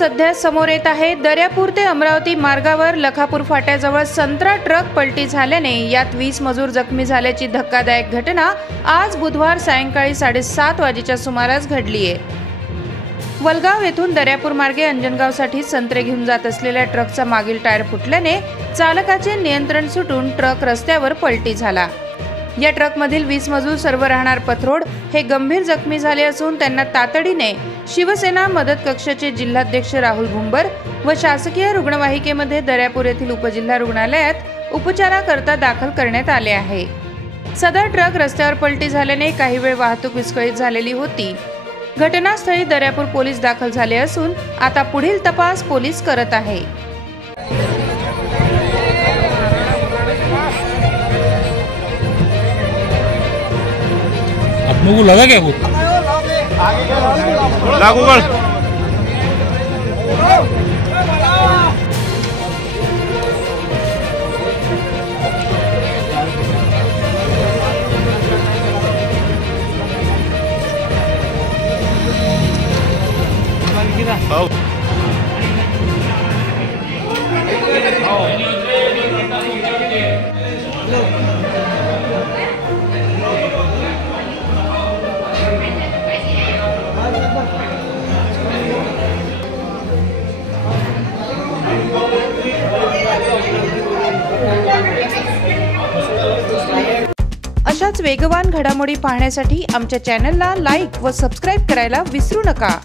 सध्या समोर येत आहे। दर्यापूर ते अमरावती मार्गावर लखापूर फाट्याजवळ संत्रा ट्रक पलटी झाल्याने यात 20 मजूर जखमी झाल्याची धक्कादायक घटना आज बुधवार सायंकाळी 7:30 वाजेच्या सुमारास घडली आहे। वलगाव येथून दर्यापूर मार्गे अंजनगावसाठी संत्रे घेऊन जात असलेल्या ट्रकचा मागील टायर फुटल्याने चालकाचे नियंत्रण सुटून ट्रक रस्त्यावर पलटी झाला। या ट्रकमधील 20 मजूर सर्व राहणार पथरोड हे गंभीर जखमी झाले असून त्यांना तातडीने शिवसेना मदत कक्षाचे जिल्हाध्यक्ष राहुल भुंबर व शासकीय रुग्णवाहिकेमध्ये दर्यापूर येथील उपजिल्हा रुग्णालयात उपचाराकरता दाखल करण्यात आले आहे। सदर ट्रक रस्त्यावर पलटी झाल्याने काही वेळ वाहतूक विस्कळीत झालेली होती। घटनास्थळी दर्यापूर पोलीस दाखल झाले असून आता पुढील तपास पोलीस करत आहे। अपनों को लगा क्या वो लागू कर अशाच वेगवान घडामोडी पाहण्यासाठी आमच्या चॅनलला लाईक व सबस्क्राइब करायला विसरू नका।